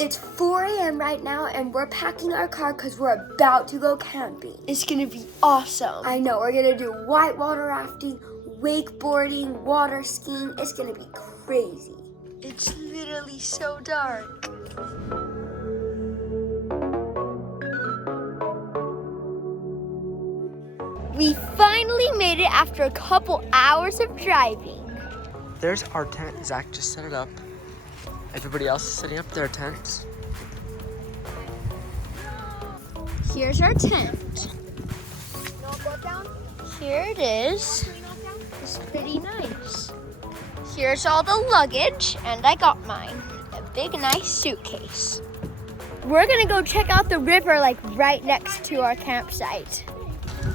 It's 4 a.m. right now and we're packing our car because we're about to go camping. It's gonna be awesome. I know, we're gonna do whitewater rafting, wakeboarding, water skiing. It's gonna be crazy. It's literally so dark. We finally made it after a couple hours of driving. There's our tent. Zach just set it up. Everybody else is setting up their tents. Here's our tent. Here it is. It's pretty nice. Here's all the luggage, and I got mine. A big, nice suitcase. We're gonna go check out the river like right next to our campsite.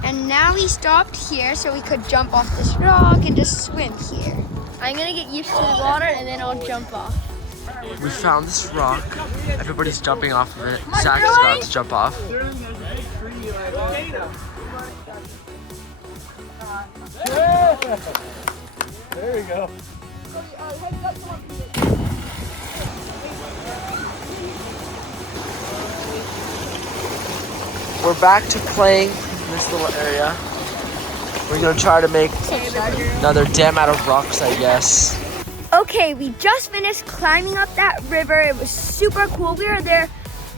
And now we stopped here so we could jump off this rock and just swim here. I'm gonna get used to the water and then I'll jump off. We found this rock. Everybody's jumping off of it. Zach is about to jump off. There we go. We're back to playing in this little area. We're gonna try to make another dam out of rocks, I guess. Okay, we just finished climbing up that river. It was super cool. We were there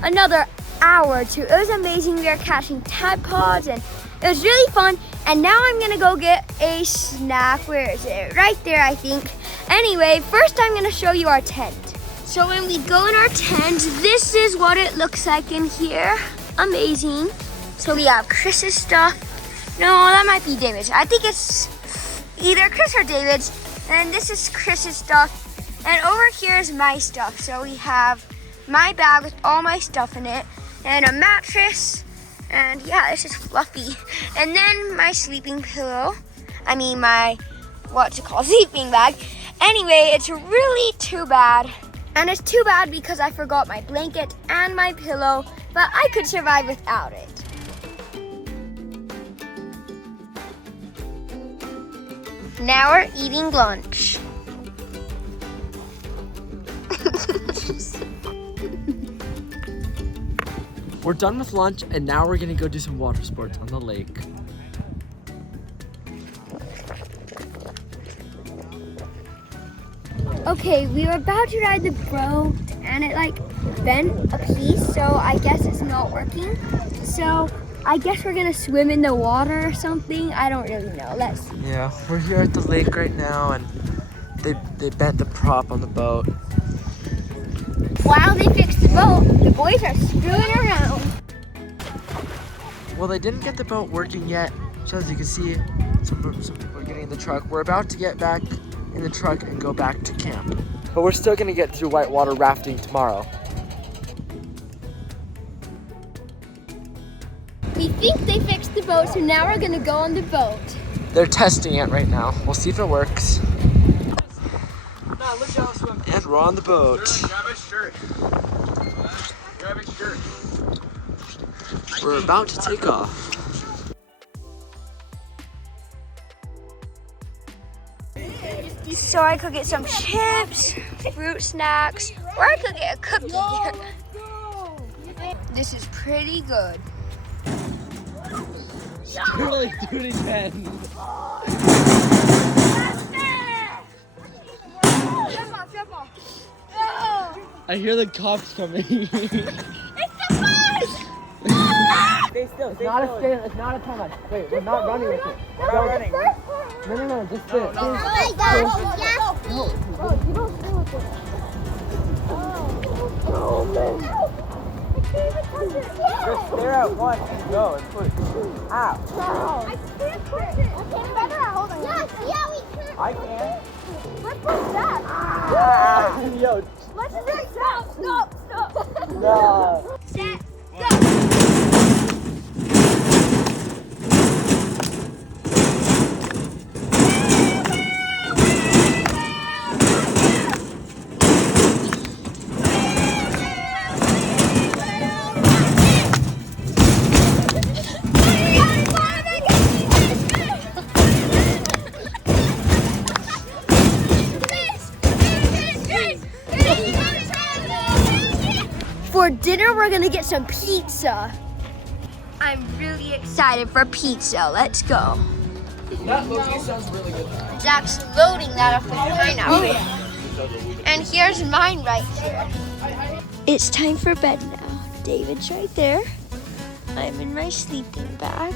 another hour or two. It was amazing. We were catching tadpoles and it was really fun. And now I'm gonna go get a snack. Where is it? Right there, I think. Anyway, first I'm gonna show you our tent. So when we go in our tent, this is what it looks like in here. Amazing. So we have Chris's stuff. No, that might be David's. I think it's either Chris or David's. And this is Chris's stuff. And over here is my stuff. So we have my bag with all my stuff in it. And a mattress. And yeah, this is fluffy. And then my sleeping pillow. I mean my, sleeping bag. Anyway, it's really too bad. And it's too bad because I forgot my blanket and my pillow. But I could survive without it. Now we're eating lunch. We're done with lunch and now we're gonna go do some water sports on the lake. Okay, we were about to ride the boat and it like bent a piece, so I guess it's not working. So I guess we're gonna swim in the water or something. I don't really know. Let's see. Yeah, we're here at the lake right now and they bent the prop on the boat. While they fix the boat, the boys are screwing around. Well, they didn't get the boat working yet. So as you can see, some people are getting in the truck. We're about to get back in the truck and go back to camp. But we're still gonna get through whitewater rafting tomorrow. We think they fixed the boat, so now we're gonna go on the boat. They're testing it right now. We'll see if it works. And we're on the boat. Grab his shirt. Grab his shirt. We're about to take off. So I could get some chips, fruit snacks, or I could get a cookie. This is pretty good. You're like doing it again. I hear the cops coming. It's the bus! Stay still. It's not a timeout. Wait, we're not running with it. We're not running. No, just sit. Oh my gosh, yes! No. Bro, you don't stay with it. Oh, man. Just stare at one and go and push. Ow. I can't push it. I can't better at holding it. Yeah, we can. I can. Let's push that. Yo. Let's just stop. No. Set, go. For dinner, we're gonna get some pizza. I'm really excited for pizza. Let's go. That location sounds really good. Zach's loading that up with pineapple. And here's mine right here. It's time for bed now. David's right there. I'm in my sleeping bag.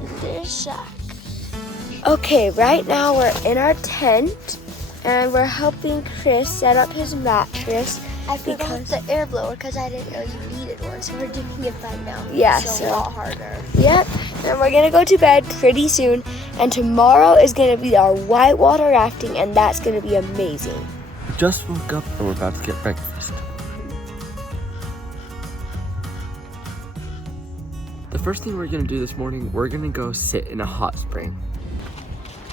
And there's Zach. Okay, right now we're in our tent and we're helping Chris set up his mattress. I forgot the air blower because I didn't know you needed one, so we're doing it by now. Yeah, so a lot harder. Yep, and we're gonna go to bed pretty soon. And tomorrow is gonna be our whitewater rafting, and that's gonna be amazing. We just woke up and we're about to get breakfast. The first thing we're gonna do this morning, we're gonna go sit in a hot spring.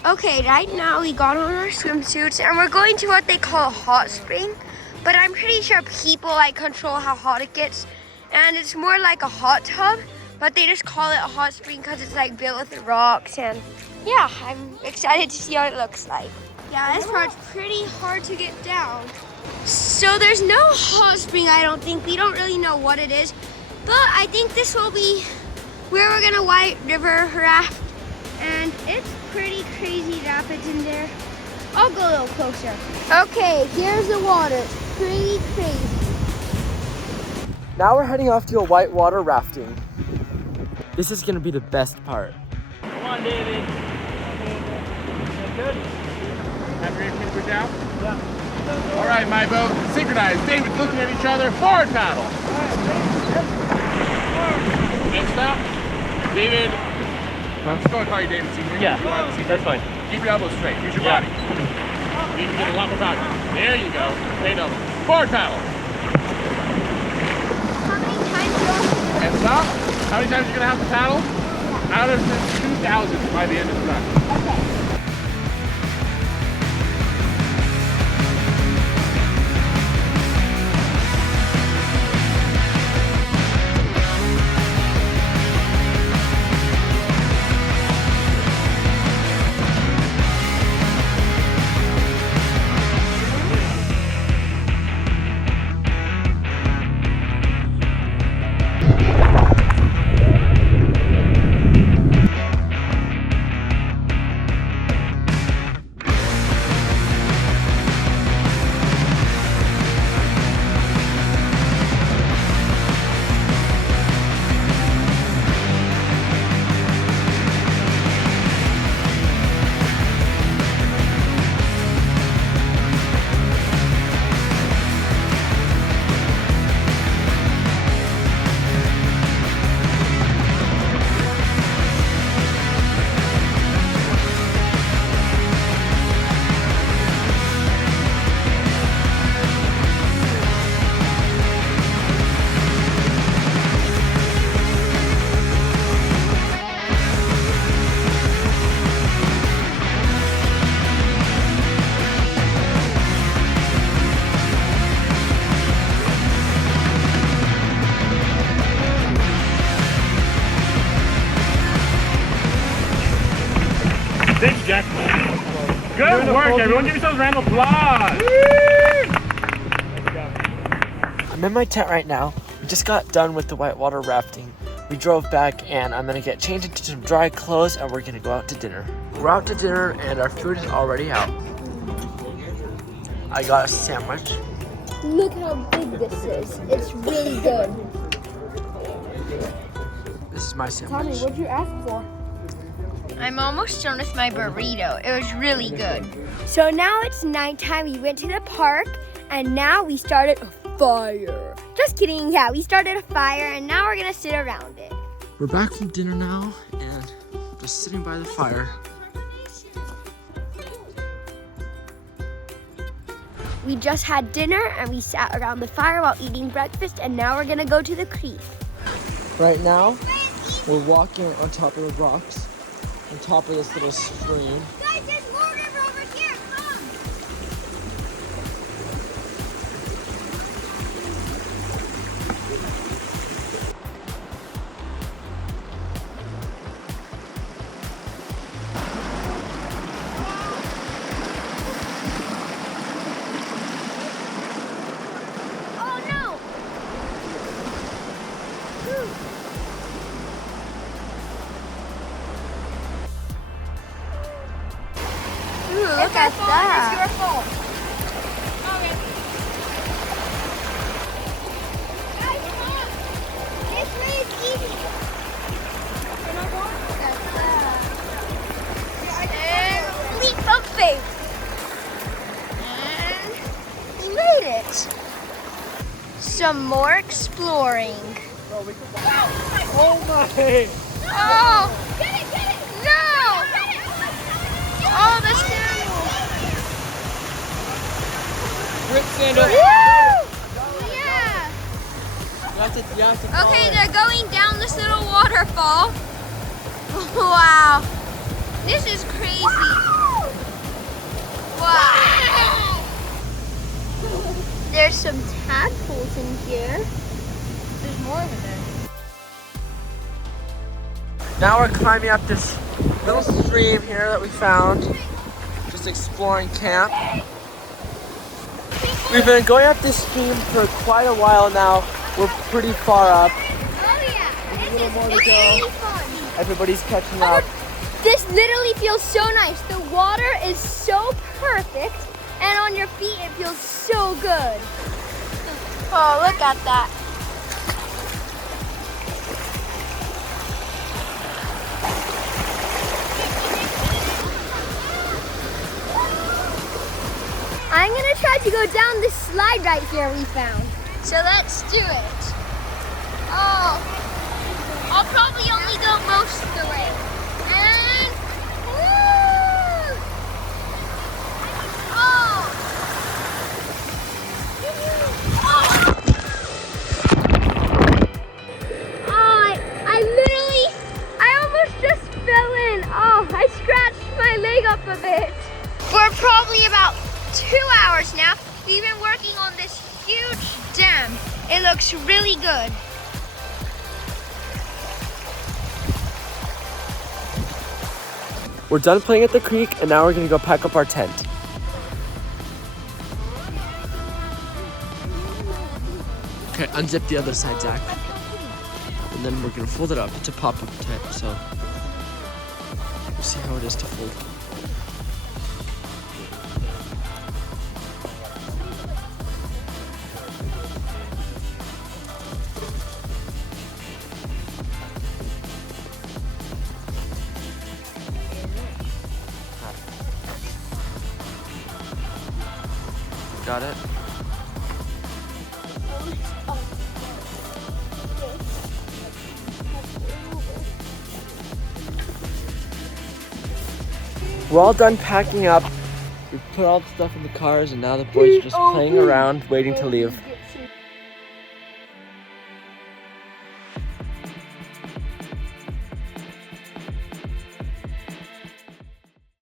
Okay, right now we got on our swimsuits and we're going to what they call a hot spring. But I'm pretty sure people like control how hot it gets. And it's more like a hot tub, but they just call it a hot spring because it's like built with rocks. And yeah, I'm excited to see what it looks like. Yeah, this part's pretty hard to get down. So there's no hot spring, I don't think. We don't really know what it is. But I think this will be where we're gonna White River raft. And it's pretty crazy rapids in there. I'll go a little closer. Okay, here's the water. It's pretty crazy. Now we're heading off to a whitewater rafting. This is gonna be the best part. Come on, David. Good. Have your anchor down? Yeah. All right, my boat. Synchronized. David looking at each other. Forward paddle. Next up, David. I'm just going to call you David Senior. Yeah, that's fine. Keep your elbows straight. Use your body. You can get a lot more power. There you go. Straight elbow. Forward paddle. How many times do you And stop. How many times are you going to have to paddle? Out of the 2,000 by the end of the run. Okay. Thanks, Jack. Good work, everyone. Give yourselves a round of applause. I'm in my tent right now. We just got done with the whitewater rafting. We drove back and I'm gonna get changed into some dry clothes and we're gonna go out to dinner. We're out to dinner and our food is already out. I got a sandwich. Look how big this is. It's really good. This is my sandwich. What'd you ask for? I'm almost done with my burrito. It was really good. So now it's nighttime. We went to the park and now we started a fire. Just kidding. Yeah, we started a fire and now we're gonna sit around it. We're back from dinner now and just sitting by the fire. We just had dinner and we sat around the fire while eating breakfast and now we're gonna go to the creek. Right now, we're walking on top of the rocks, on top of this little stream. Guys, there's more river over here. Come. Oh no! look at that. It's your phone. Guys, come on. This way is easy. And leap of faith. And we made it. Some more exploring. Oh my! Oh! Get it, get it. No! Get it. Oh, the sandal. Rip sandal. Woo! Yeah. You have to Okay, they're going down this little waterfall. Wow. This is crazy. Wow. There's some tadpoles in here. There's more over there. Now we're climbing up this little stream here that we found. Just exploring camp. We've been going up this stream for quite a while now. We're pretty far up. Oh yeah. There's a little more to It's go. really fun. Everybody's catching up. This literally feels so nice. The water is so perfect, and on your feet it feels so good. Oh, look at that. I'm gonna try to go down this slide right here we found. So let's do it. Oh, I'll probably only go most of the way. And woo! Oh! I almost just fell in. Oh, I scratched my leg up a bit. For probably about 2 hours now, we've been working on this huge dam. It looks really good. We're done playing at the creek, and now we're gonna go pack up our tent. Okay, unzip the other side, Zach. And then we're gonna fold it up. It's a pop-up tent, so we'll see how it is to fold. Got it? We're all done packing up. We put all the stuff in the cars, and now the boys are just playing around, waiting to leave.